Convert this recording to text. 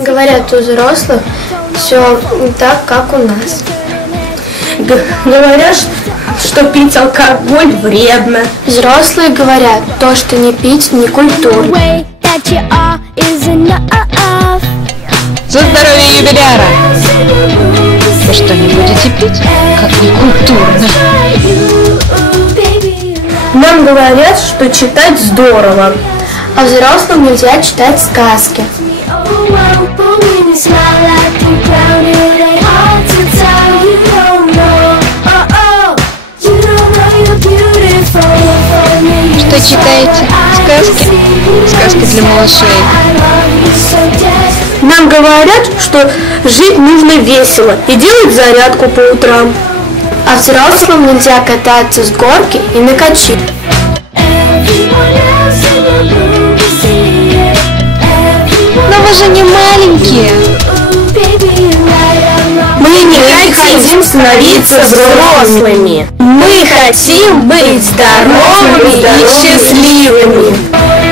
Говорят, у взрослых все так, как у нас. Говорят, что пить алкоголь вредно. Взрослые говорят, то, что не пить, не культурно. За здоровье юбиляра! Вы что, не будете пить? Как не культурно. Нам говорят, что читать здорово. А взрослым нельзя читать сказки. Что читаете? Сказки? Сказки для малышей. Нам говорят, что жить нужно весело и делать зарядку по утрам. А взрослым нельзя кататься с горки и на качели. Но вы же не маленькие. Мы не хотим становиться взрослыми. Мы хотим быть здоровыми и счастливыми.